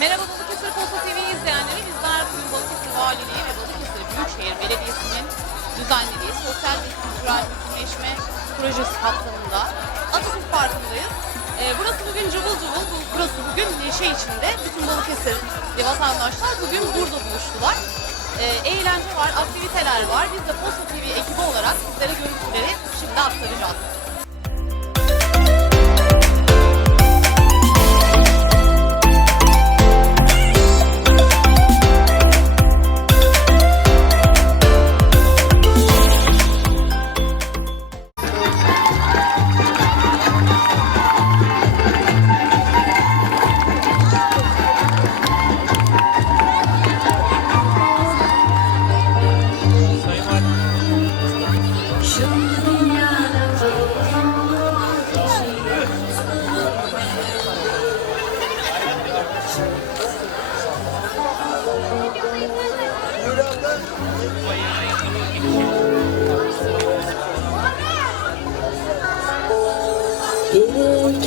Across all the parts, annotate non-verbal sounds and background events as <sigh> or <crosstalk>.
Merhaba Balıkesir Posta TV izleyenleri. Bizler bugün Balıkesir Valiliği ve Balıkesir Büyükşehir Belediyesi'nin düzenlediği sosyal ve kültürel bütünleşme projesi kapsamında Atatürk Parkı'ndayız. Ee, burası bugün cıvıl cıvıl, bu- burası bugün neşe içinde. Bütün Balıkesir vatandaşlar bugün burada buluştular. Ee, eğlence var, aktiviteler var. Biz de Posta TV ekibi olarak sizlere görüntüleri şimdi aktaracağız.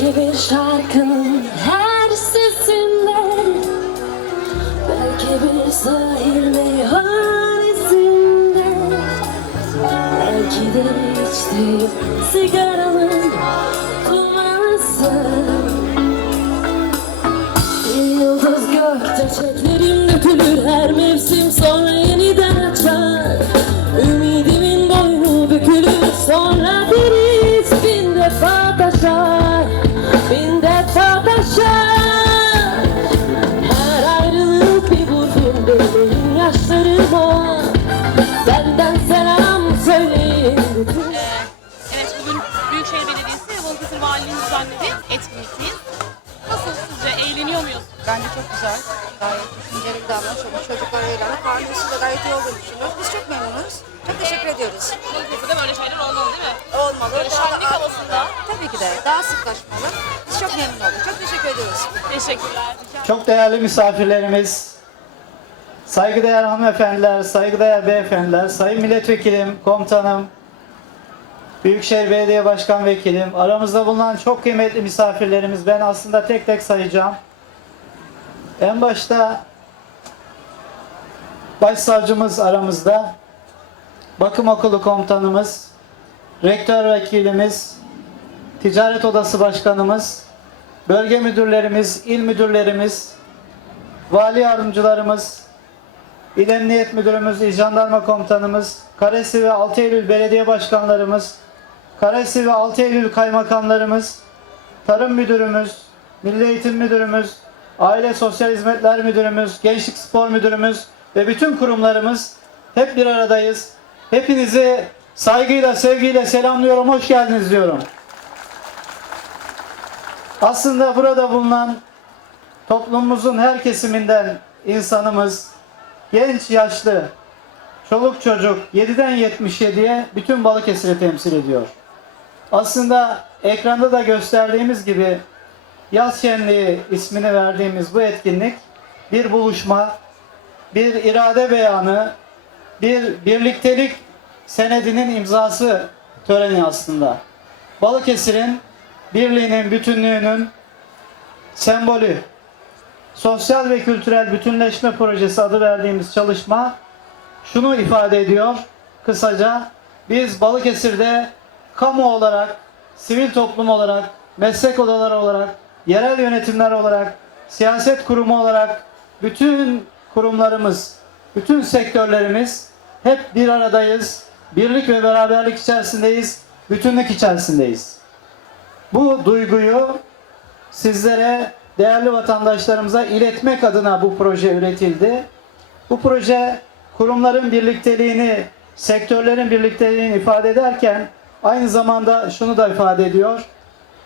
Belki bir şarkının her sesinde Belki bir sahil meyhanesinde Belki de Düzenlediği etkinlikteyiz. Nasıl sizce eğleniyor muyuz? Bence çok güzel. Gayet düşünceli bir davranış. Çocuklar eğlenip karnesi de gayet iyi olduğunu düşünüyoruz. Biz çok memnunuz. Çok teşekkür ediyoruz. Balıkesir'de böyle şeyler olmalı değil mi? Olmalı. Böyle şenlik da- havasında. Tabii ki de. Daha sıklaşmalı. Biz çok memnun olduk. Çok teşekkür ediyoruz. Teşekkürler. Çok değerli misafirlerimiz, saygıdeğer hanımefendiler, saygıdeğer beyefendiler, sayın milletvekilim, komutanım, Büyükşehir Belediye Başkan Vekilim, aramızda bulunan çok kıymetli misafirlerimiz, ben aslında tek tek sayacağım. En başta başsavcımız aramızda, bakım okulu komutanımız, rektör vekilimiz, ticaret odası başkanımız, bölge müdürlerimiz, il müdürlerimiz, vali yardımcılarımız, İl Emniyet Müdürümüz, İl Jandarma Komutanımız, Karesi ve 6 Eylül Belediye Başkanlarımız, Karesi ve 6 Eylül Kaymakamlarımız, Tarım Müdürümüz, Milli Eğitim Müdürümüz, Aile Sosyal Hizmetler Müdürümüz, Gençlik Spor Müdürümüz ve bütün kurumlarımız hep bir aradayız. Hepinizi saygıyla, sevgiyle selamlıyorum, hoş geldiniz diyorum. Aslında burada bulunan toplumumuzun her kesiminden insanımız, genç, yaşlı, çoluk çocuk 7'den 77'ye bütün Balıkesir'i temsil ediyor. Aslında ekranda da gösterdiğimiz gibi Yaz Şenliği ismini verdiğimiz bu etkinlik bir buluşma, bir irade beyanı, bir birliktelik senedinin imzası töreni aslında. Balıkesir'in birliğinin, bütünlüğünün sembolü. Sosyal ve kültürel bütünleşme projesi adı verdiğimiz çalışma şunu ifade ediyor. Kısaca biz Balıkesir'de kamu olarak, sivil toplum olarak, meslek odaları olarak, yerel yönetimler olarak, siyaset kurumu olarak bütün kurumlarımız, bütün sektörlerimiz hep bir aradayız. Birlik ve beraberlik içerisindeyiz, bütünlük içerisindeyiz. Bu duyguyu sizlere, değerli vatandaşlarımıza iletmek adına bu proje üretildi. Bu proje kurumların birlikteliğini, sektörlerin birlikteliğini ifade ederken aynı zamanda şunu da ifade ediyor.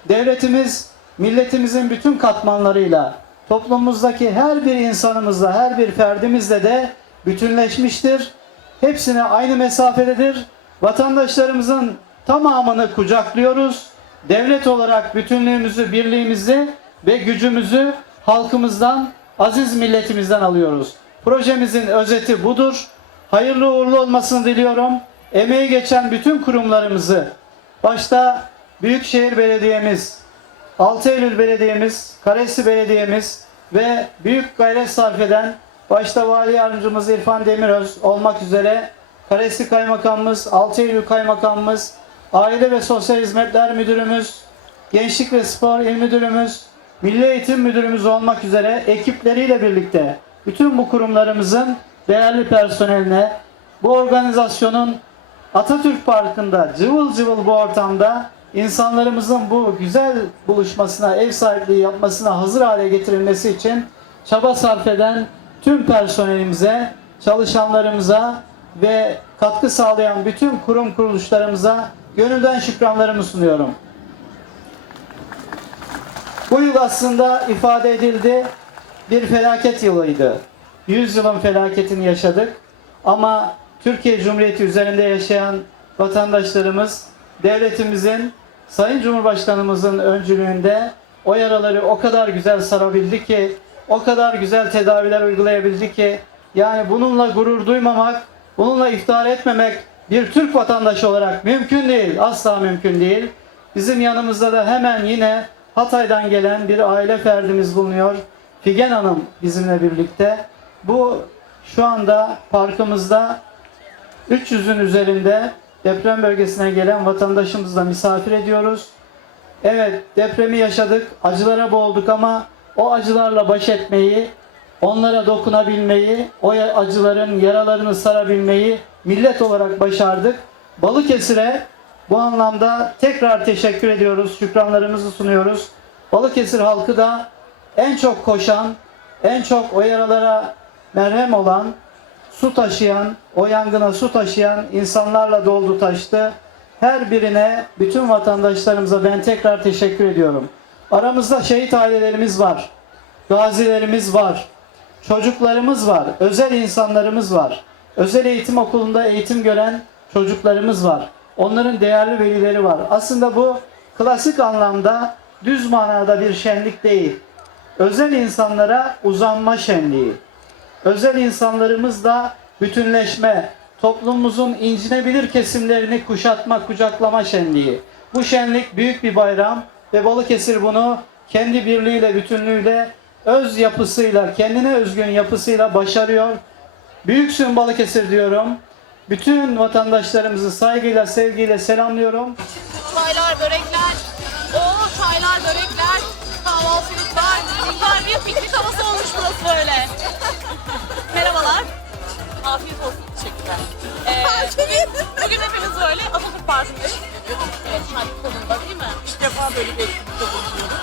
Devletimiz milletimizin bütün katmanlarıyla, toplumumuzdaki her bir insanımızla, her bir ferdimizle de bütünleşmiştir. Hepsine aynı mesafededir. Vatandaşlarımızın tamamını kucaklıyoruz. Devlet olarak bütünlüğümüzü, birliğimizi ve gücümüzü halkımızdan, aziz milletimizden alıyoruz. Projemizin özeti budur. Hayırlı uğurlu olmasını diliyorum. Emeği geçen bütün kurumlarımızı, başta Büyükşehir Belediyemiz, 6 Eylül Belediyemiz, Karesi Belediyemiz, ve büyük gayret sarf eden başta Vali Yardımcımız İrfan Demiröz olmak üzere Karesi Kaymakamımız, 6 Eylül Kaymakamımız, Aile ve Sosyal Hizmetler Müdürümüz, Gençlik ve Spor İl Müdürümüz, Milli Eğitim Müdürümüz olmak üzere ekipleriyle birlikte bütün bu kurumlarımızın değerli personeline bu organizasyonun Atatürk Parkı'nda cıvıl cıvıl bu ortamda insanlarımızın bu güzel buluşmasına, ev sahipliği yapmasına hazır hale getirilmesi için çaba sarf eden tüm personelimize, çalışanlarımıza ve katkı sağlayan bütün kurum kuruluşlarımıza gönülden şükranlarımı sunuyorum. Bu yıl aslında ifade edildi bir felaket yılıydı. 100 yılın felaketini yaşadık. Ama Türkiye Cumhuriyeti üzerinde yaşayan vatandaşlarımız devletimizin Sayın Cumhurbaşkanımızın öncülüğünde o yaraları o kadar güzel sarabildi ki o kadar güzel tedaviler uygulayabildi ki yani bununla gurur duymamak, bununla iftihar etmemek bir Türk vatandaşı olarak mümkün değil. Asla mümkün değil. Bizim yanımızda da hemen yine Hatay'dan gelen bir aile ferdimiz bulunuyor. Figen Hanım bizimle birlikte. Bu şu anda parkımızda 300'ün üzerinde deprem bölgesine gelen vatandaşımızla misafir ediyoruz. Evet depremi yaşadık, acılara boğulduk ama o acılarla baş etmeyi, onlara dokunabilmeyi, o acıların yaralarını sarabilmeyi millet olarak başardık. Balıkesir'e bu anlamda tekrar teşekkür ediyoruz, şükranlarımızı sunuyoruz. Balıkesir halkı da en çok koşan, en çok o yaralara merhem olan, su taşıyan, o yangına su taşıyan insanlarla doldu taştı. Her birine, bütün vatandaşlarımıza ben tekrar teşekkür ediyorum. Aramızda şehit ailelerimiz var, gazilerimiz var, çocuklarımız var, özel insanlarımız var. Özel eğitim okulunda eğitim gören çocuklarımız var. Onların değerli velileri var. Aslında bu klasik anlamda düz manada bir şenlik değil. Özel insanlara uzanma şenliği özel insanlarımızla bütünleşme, toplumumuzun incinebilir kesimlerini kuşatma, kucaklama şenliği. Bu şenlik büyük bir bayram ve Balıkesir bunu kendi birliğiyle, bütünlüğüyle, öz yapısıyla, kendine özgün yapısıyla başarıyor. Büyüksün Balıkesir diyorum. Bütün vatandaşlarımızı saygıyla, sevgiyle selamlıyorum. Çaylar, börekler, o çaylar, börekler, kahvaltılıklar, bir piknik havası burası böyle. Merhabalar. Afiyet olsun. Teşekkürler. Ee, bugün, bugün hepimiz böyle Atatürk Parkı'ndayız. Evet, şarkı kolunda değil mi? İlk defa böyle bir etkinlikte bulunuyoruz.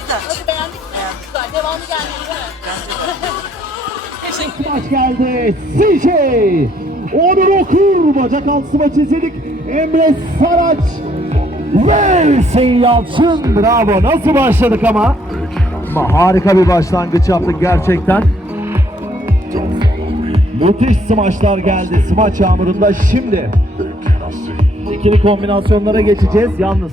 Güzel. Hadi beğendik mi? Güzel. Devamı gelmeli değil mi? Bence <laughs> Teşekkür ederim. Maç geldi. CJ. Onur Okur. Bacak altı maç izledik. Emre Saraç. Ve Hüseyin Yalçın. Bravo. Nasıl başladık ama? Ama harika bir başlangıç yaptık gerçekten. Müthiş smaçlar geldi. Smaç yağmurunda şimdi ikili kombinasyonlara geçeceğiz. Yalnız